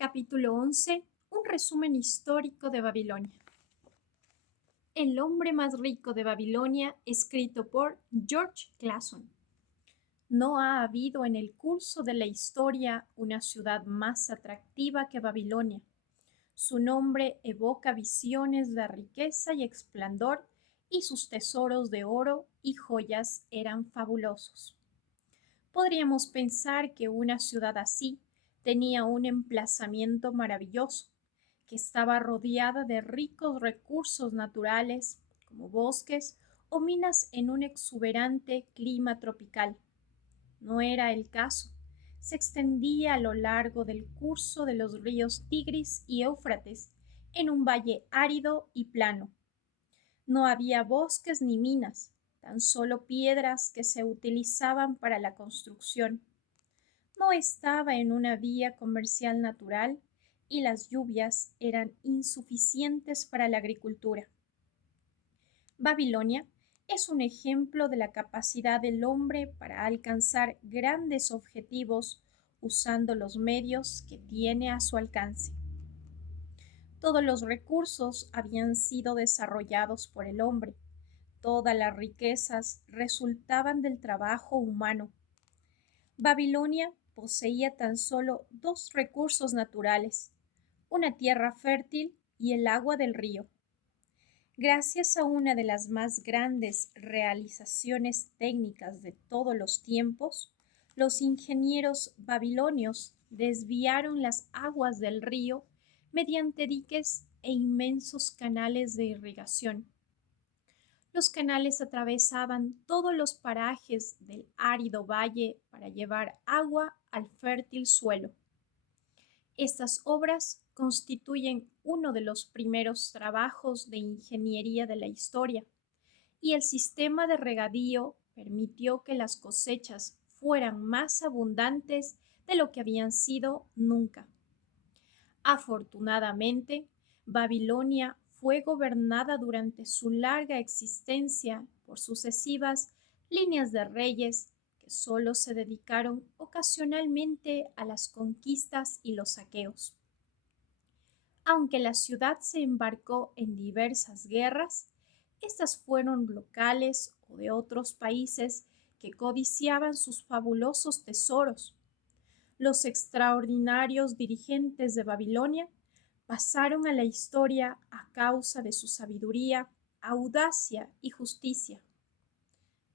Capítulo 11. Un resumen histórico de Babilonia. El hombre más rico de Babilonia, escrito por George Clason. No ha habido en el curso de la historia una ciudad más atractiva que Babilonia. Su nombre evoca visiones de riqueza y esplendor, y sus tesoros de oro y joyas eran fabulosos. Podríamos pensar que una ciudad así tenía un emplazamiento maravilloso, que estaba rodeada de ricos recursos naturales, como bosques o minas en un exuberante clima tropical. No era el caso. Se extendía a lo largo del curso de los ríos Tigris y Éufrates, en un valle árido y plano. No había bosques ni minas, tan solo piedras que se utilizaban para la construcción. No estaba en una vía comercial natural y las lluvias eran insuficientes para la agricultura. Babilonia es un ejemplo de la capacidad del hombre para alcanzar grandes objetivos usando los medios que tiene a su alcance. Todos los recursos habían sido desarrollados por el hombre. Todas las riquezas resultaban del trabajo humano. Babilonia poseía tan solo dos recursos naturales: una tierra fértil y el agua del río. Gracias a una de las más grandes realizaciones técnicas de todos los tiempos, los ingenieros babilonios desviaron las aguas del río mediante diques e inmensos canales de irrigación. Los canales atravesaban todos los parajes del árido valle para llevar agua al fértil suelo. Estas obras constituyen uno de los primeros trabajos de ingeniería de la historia, y el sistema de regadío permitió que las cosechas fueran más abundantes de lo que habían sido nunca. Afortunadamente, Babilonia fue gobernada durante su larga existencia por sucesivas líneas de reyes que solo se dedicaron ocasionalmente a las conquistas y los saqueos. Aunque la ciudad se embarcó en diversas guerras, estas fueron locales o de otros países que codiciaban sus fabulosos tesoros. Los extraordinarios dirigentes de Babilonia pasaron a la historia a causa de su sabiduría, audacia y justicia.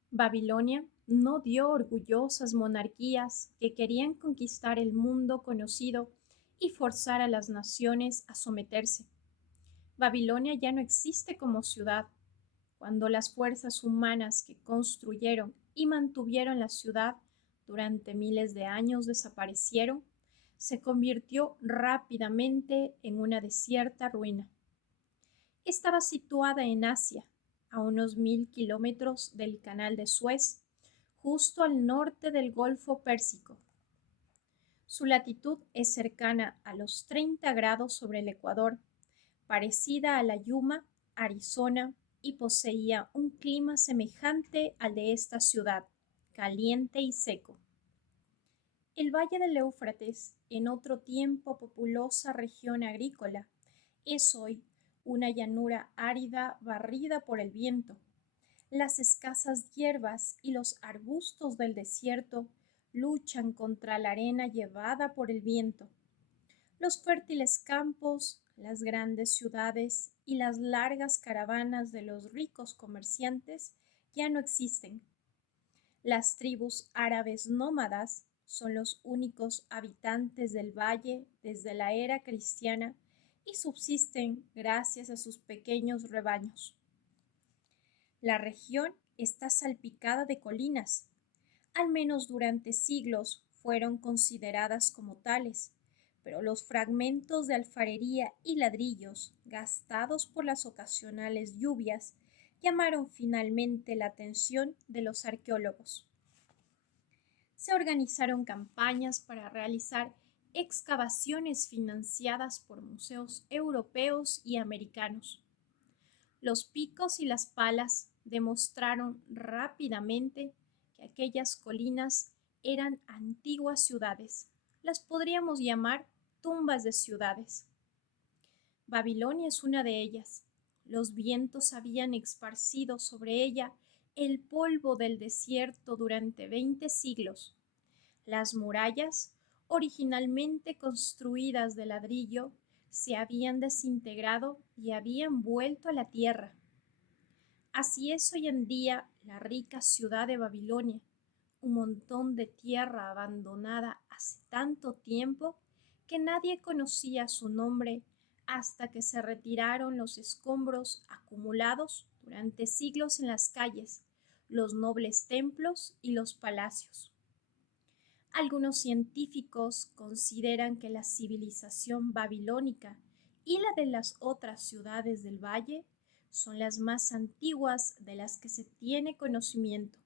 Babilonia no dio orgullosas monarquías que querían conquistar el mundo conocido y forzar a las naciones a someterse. Babilonia ya no existe como ciudad. Cuando las fuerzas humanas que construyeron y mantuvieron la ciudad durante miles de años desaparecieron, se convirtió rápidamente en una desierta ruina. Estaba situada en Asia, a unos 1000 kilómetros del Canal de Suez, justo al norte del Golfo Pérsico. Su latitud es cercana a los 30 grados sobre el Ecuador, parecida a la Yuma, Arizona, y poseía un clima semejante al de esta ciudad, caliente y seco. El valle del Éufrates, en otro tiempo populosa región agrícola, es hoy una llanura árida barrida por el viento. Las escasas hierbas y los arbustos del desierto luchan contra la arena llevada por el viento. Los fértiles campos, las grandes ciudades y las largas caravanas de los ricos comerciantes ya no existen. Las tribus árabes nómadas son los únicos habitantes del valle desde la era cristiana y subsisten gracias a sus pequeños rebaños. La región está salpicada de colinas. Al menos durante siglos fueron consideradas como tales, pero los fragmentos de alfarería y ladrillos gastados por las ocasionales lluvias llamaron finalmente la atención de los arqueólogos. Se organizaron campañas para realizar excavaciones financiadas por museos europeos y americanos. Los picos y las palas demostraron rápidamente que aquellas colinas eran antiguas ciudades. Las podríamos llamar tumbas de ciudades. Babilonia es una de ellas. Los vientos habían esparcido sobre ella el polvo del desierto durante 20 siglos. Las murallas, originalmente construidas de ladrillo, se habían desintegrado y habían vuelto a la tierra. Así es hoy en día la rica ciudad de Babilonia, un montón de tierra abandonada hace tanto tiempo que nadie conocía su nombre hasta que se retiraron los escombros acumulados durante siglos en las calles, los nobles templos y los palacios. Algunos científicos consideran que la civilización babilónica y la de las otras ciudades del valle son las más antiguas de las que se tiene conocimiento.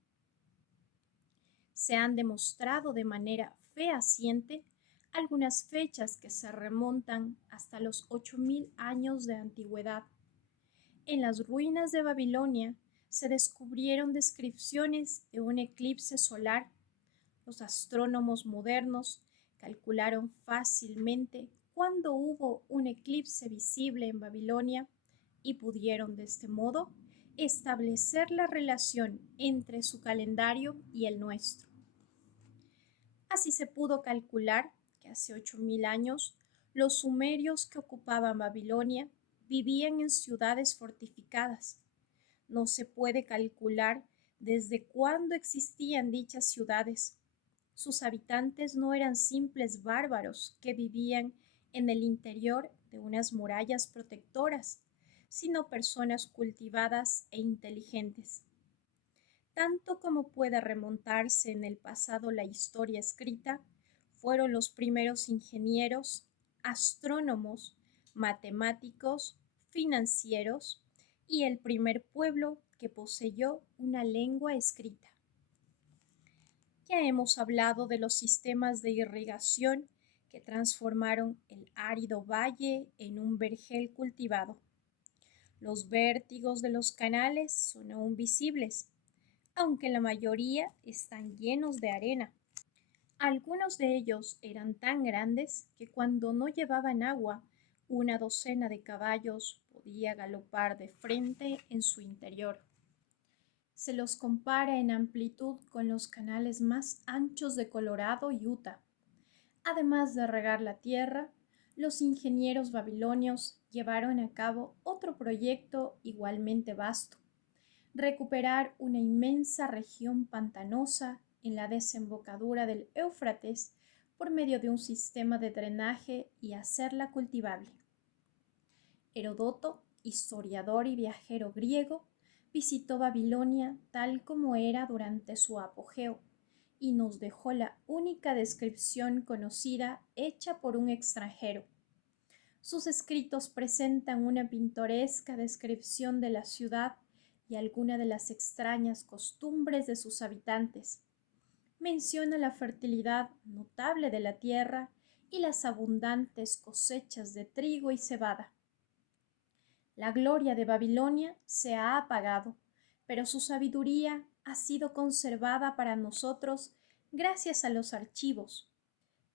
Se han demostrado de manera fehaciente algunas fechas que se remontan hasta los 8000 años de antigüedad. En las ruinas de Babilonia se descubrieron descripciones de un eclipse solar. Los astrónomos modernos calcularon fácilmente cuándo hubo un eclipse visible en Babilonia y pudieron de este modo establecer la relación entre su calendario y el nuestro. Así se pudo calcular que hace 8000 años los sumerios que ocupaban Babilonia vivían en ciudades fortificadas. No se puede calcular desde cuándo existían dichas ciudades. Sus habitantes no eran simples bárbaros que vivían en el interior de unas murallas protectoras, sino personas cultivadas e inteligentes. Tanto como puede remontarse en el pasado la historia escrita, fueron los primeros ingenieros, astrónomos, matemáticos, financieros y el primer pueblo que poseyó una lengua escrita. Ya hemos hablado de los sistemas de irrigación que transformaron el árido valle en un vergel cultivado. Los vértigos de los canales son aún visibles, aunque la mayoría están llenos de arena. Algunos de ellos eran tan grandes que cuando no llevaban agua, una docena de caballos podía galopar de frente en su interior. Se los compara en amplitud con los canales más anchos de Colorado y Utah. Además de regar la tierra, los ingenieros babilonios llevaron a cabo otro proyecto igualmente vasto: recuperar una inmensa región pantanosa en la desembocadura del Éufrates por medio de un sistema de drenaje y hacerla cultivable. Heródoto, historiador y viajero griego, visitó Babilonia tal como era durante su apogeo y nos dejó la única descripción conocida hecha por un extranjero. Sus escritos presentan una pintoresca descripción de la ciudad y algunas de las extrañas costumbres de sus habitantes. Menciona la fertilidad notable de la tierra y las abundantes cosechas de trigo y cebada. La gloria de Babilonia se ha apagado, pero su sabiduría ha sido conservada para nosotros gracias a los archivos.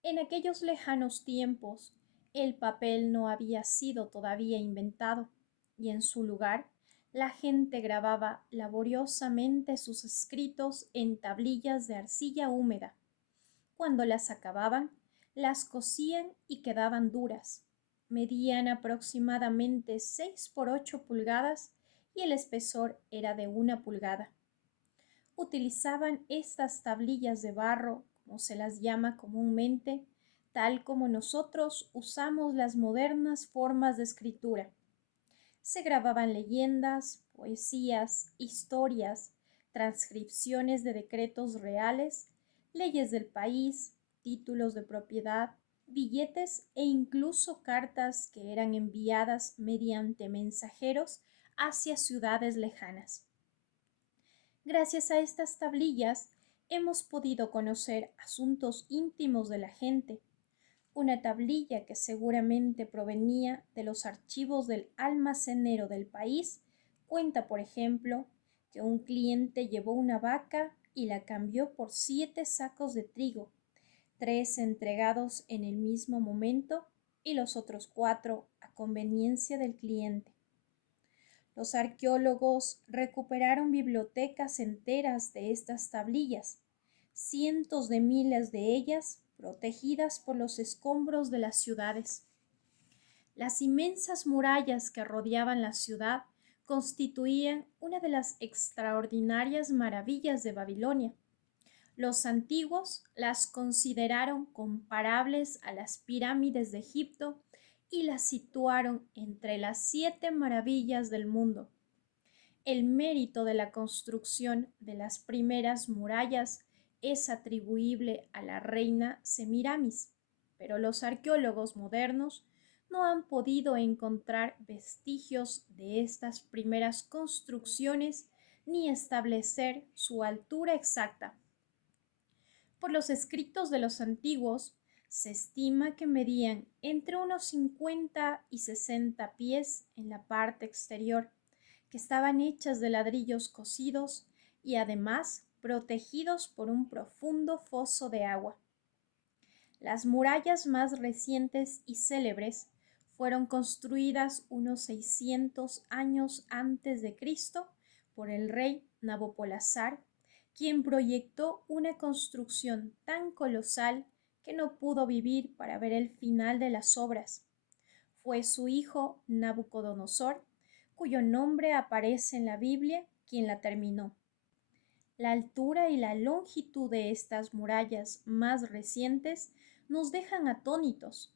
En aquellos lejanos tiempos, el papel no había sido todavía inventado, y en su lugar, la gente grababa laboriosamente sus escritos en tablillas de arcilla húmeda. Cuando las acababan, las cosían y quedaban duras. Medían aproximadamente 6 por 8 pulgadas y el espesor era de 1 pulgada. Utilizaban estas tablillas de barro, como se las llama comúnmente, tal como nosotros usamos las modernas formas de escritura. Se grababan leyendas, poesías, historias, transcripciones de decretos reales, leyes del país, títulos de propiedad, billetes e incluso cartas que eran enviadas mediante mensajeros hacia ciudades lejanas. Gracias a estas tablillas hemos podido conocer asuntos íntimos de la gente. Una tablilla que seguramente provenía de los archivos del almacenero del país cuenta, por ejemplo, que un cliente llevó una vaca y la cambió por 7 sacos de trigo, 3 entregados en el mismo momento y los otros 4 a conveniencia del cliente. Los arqueólogos recuperaron bibliotecas enteras de estas tablillas, cientos de miles de ellas protegidas por los escombros de las ciudades. Las inmensas murallas que rodeaban la ciudad constituían una de las extraordinarias maravillas de Babilonia. Los antiguos las consideraron comparables a las pirámides de Egipto y las situaron entre las 7 maravillas del mundo. El mérito de la construcción de las primeras murallas es atribuible a la reina Semiramis, pero los arqueólogos modernos no han podido encontrar vestigios de estas primeras construcciones ni establecer su altura exacta. Por los escritos de los antiguos, se estima que medían entre unos 50 y 60 pies en la parte exterior, que estaban hechas de ladrillos cocidos y además protegidos por un profundo foso de agua. Las murallas más recientes y célebres fueron construidas unos 600 años antes de Cristo por el rey Nabopolassar, quien proyectó una construcción tan colosal que no pudo vivir para ver el final de las obras. Fue su hijo Nabucodonosor, cuyo nombre aparece en la Biblia, quien la terminó. La altura y la longitud de estas murallas más recientes nos dejan atónitos.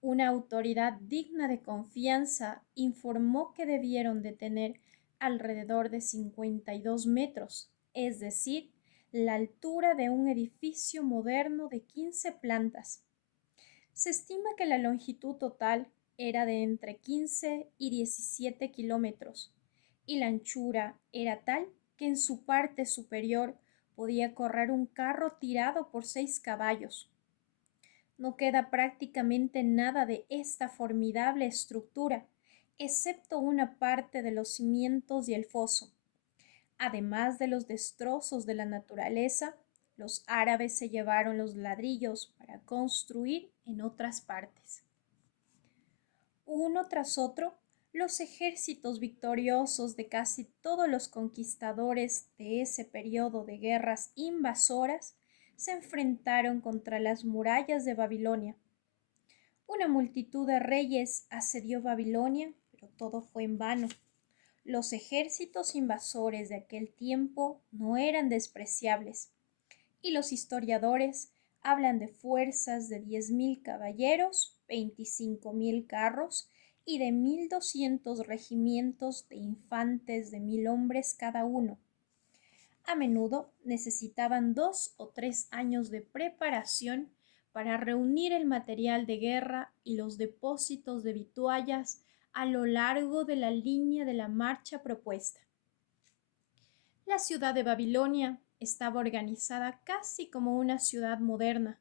Una autoridad digna de confianza informó que debieron de tener alrededor de 52 metros, es decir, la altura de un edificio moderno de 15 plantas. Se estima que la longitud total era de entre 15 y 17 kilómetros y la anchura era tal que en su parte superior podía correr un carro tirado por 6 caballos. No queda prácticamente nada de esta formidable estructura, excepto una parte de los cimientos y el foso. Además de los destrozos de la naturaleza, los árabes se llevaron los ladrillos para construir en otras partes. Uno tras otro, los ejércitos victoriosos de casi todos los conquistadores de ese periodo de guerras invasoras se enfrentaron contra las murallas de Babilonia. Una multitud de reyes asedió Babilonia, pero todo fue en vano. Los ejércitos invasores de aquel tiempo no eran despreciables, y los historiadores hablan de fuerzas de 10.000 caballeros, 25.000 carros y de 1.200 regimientos de infantes de 1.000 hombres cada uno. A menudo necesitaban 2 o 3 años de preparación para reunir el material de guerra y los depósitos de vituallas a lo largo de la línea de la marcha propuesta. La ciudad de Babilonia estaba organizada casi como una ciudad moderna.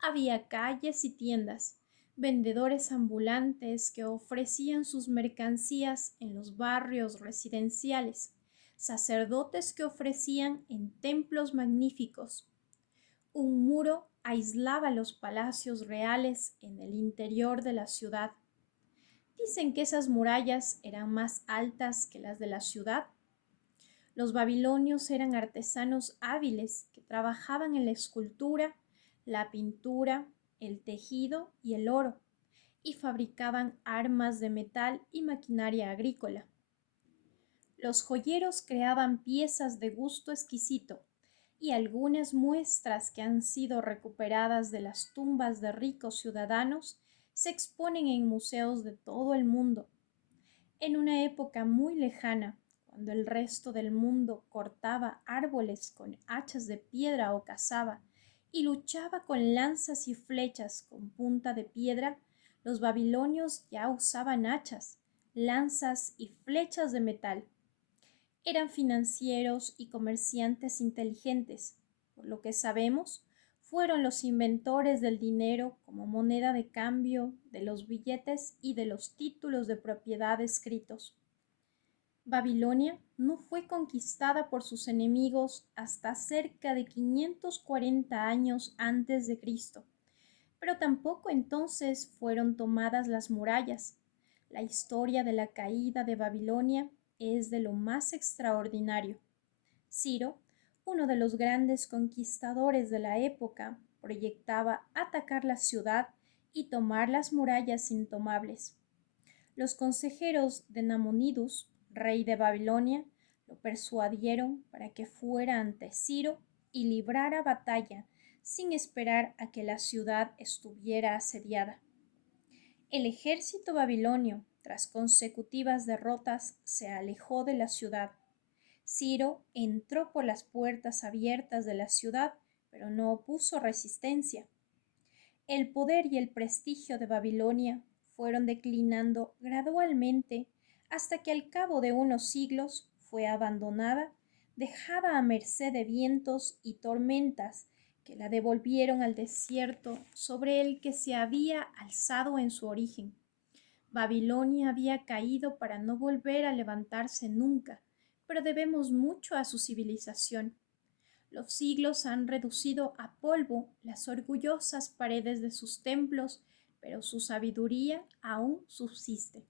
Había calles y tiendas, vendedores ambulantes que ofrecían sus mercancías en los barrios residenciales, sacerdotes que ofrecían en templos magníficos. Un muro aislaba los palacios reales en el interior de la ciudad. Dicen que esas murallas eran más altas que las de la ciudad. Los babilonios eran artesanos hábiles que trabajaban en la escultura, la pintura, el tejido y el oro, y fabricaban armas de metal y maquinaria agrícola. Los joyeros creaban piezas de gusto exquisito, y algunas muestras que han sido recuperadas de las tumbas de ricos ciudadanos se exponen en museos de todo el mundo. En una época muy lejana, cuando el resto del mundo cortaba árboles con hachas de piedra o cazaba, y luchaba con lanzas y flechas con punta de piedra, los babilonios ya usaban hachas, lanzas y flechas de metal. Eran financieros y comerciantes inteligentes, por lo que sabemos, fueron los inventores del dinero como moneda de cambio, de los billetes y de los títulos de propiedad escritos. Babilonia no fue conquistada por sus enemigos hasta cerca de 540 años antes de Cristo, pero tampoco entonces fueron tomadas las murallas. La historia de la caída de Babilonia es de lo más extraordinario. Ciro, uno de los grandes conquistadores de la época, proyectaba atacar la ciudad y tomar las murallas intomables. Los consejeros de Namonidus, rey de Babilonia, lo persuadieron para que fuera ante Ciro y librara batalla sin esperar a que la ciudad estuviera asediada. El ejército babilonio, tras consecutivas derrotas, se alejó de la ciudad. Ciro entró por las puertas abiertas de la ciudad, pero no opuso resistencia. El poder y el prestigio de Babilonia fueron declinando gradualmente hasta que al cabo de unos siglos fue abandonada, dejada a merced de vientos y tormentas que la devolvieron al desierto sobre el que se había alzado en su origen. Babilonia había caído para no volver a levantarse nunca, pero debemos mucho a su civilización. Los siglos han reducido a polvo las orgullosas paredes de sus templos, pero su sabiduría aún subsiste.